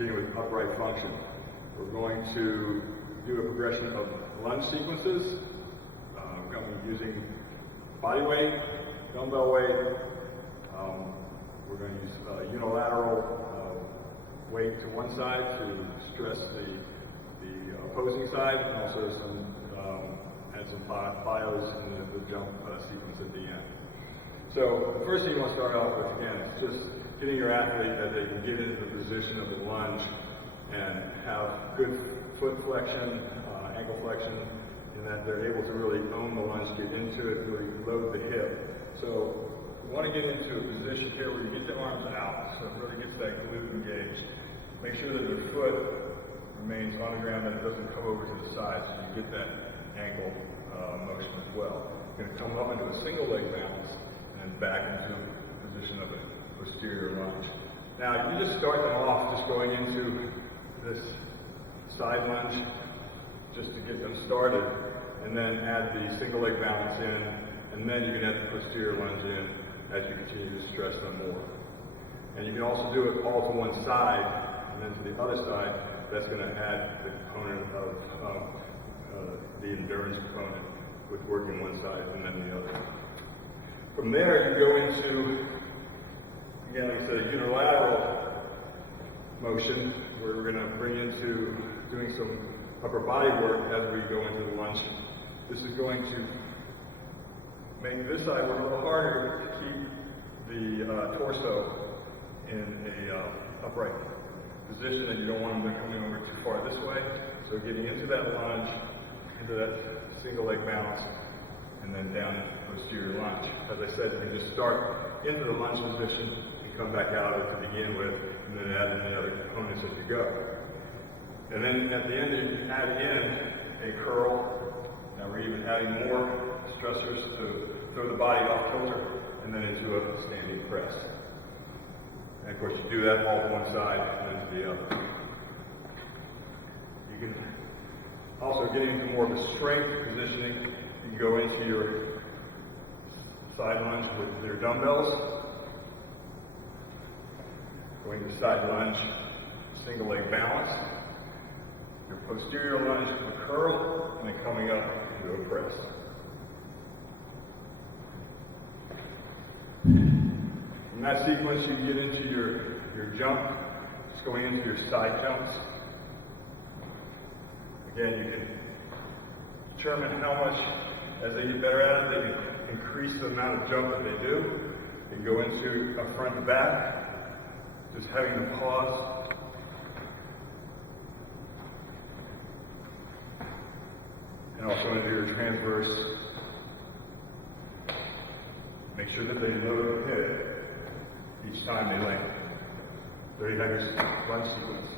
continue with upright function. We're going to do a progression of lunge sequences. We're going to be using body weight, dumbbell weight. We're going to use unilateral weight to one side to stress the opposing side, and also add some bios in the jump sequence at the end. So the first thing you want to start off with, again, is just getting your athlete that they can get into the position of the lunge and have good foot flexion, ankle flexion, and that they're able to really own the lunge, get into it, really load the hip. So you want to get into a position here where you get the arms out, so it really gets that glute engaged. Make sure that your foot remains on the ground, that it doesn't come over to the side, so you get that ankle motion as well. You're going to come up into a single leg balance and back into the position of a posterior lunge. Now, you just start them off just going into this side lunge just to get them started, and then add the single leg balance in, and then you can add the posterior lunge in as you continue to stress them more. And you can also do it all to one side, and then to the other side. That's going to add the component of the endurance component with working one side and then the other. From there, you go into, again, like I said, a unilateral motion where we're going to bring into doing some upper body work as we go into the lunge. This is going to make this side work a little harder to keep the torso in a upright position, and you don't want them coming over too far this way. So getting into that lunge, into that single leg balance, and then down into the posterior lunge. As I said, you can just start into the lunge position and come back out to begin with, and then add in the other components as you go. And then at the end, you can add in a curl. Now we're even adding more stressors to throw the body off kilter, and then into a standing press. And of course, you do that all to one side and then to the other. You can also get into more of a strength positioning. You can go into your side lunge with your dumbbells. Going to side lunge, single leg balance. Your posterior lunge with a curl, and then coming up into a press. In that sequence, you can get into your jump, just going into your side jumps. Again, you can determine how much, as they get better at it, they can increase the amount of jump that they do. You can go into a front and back, just having them pause. And also into your transverse. Make sure that they load the hip each time they land. There you have your lunge sequence.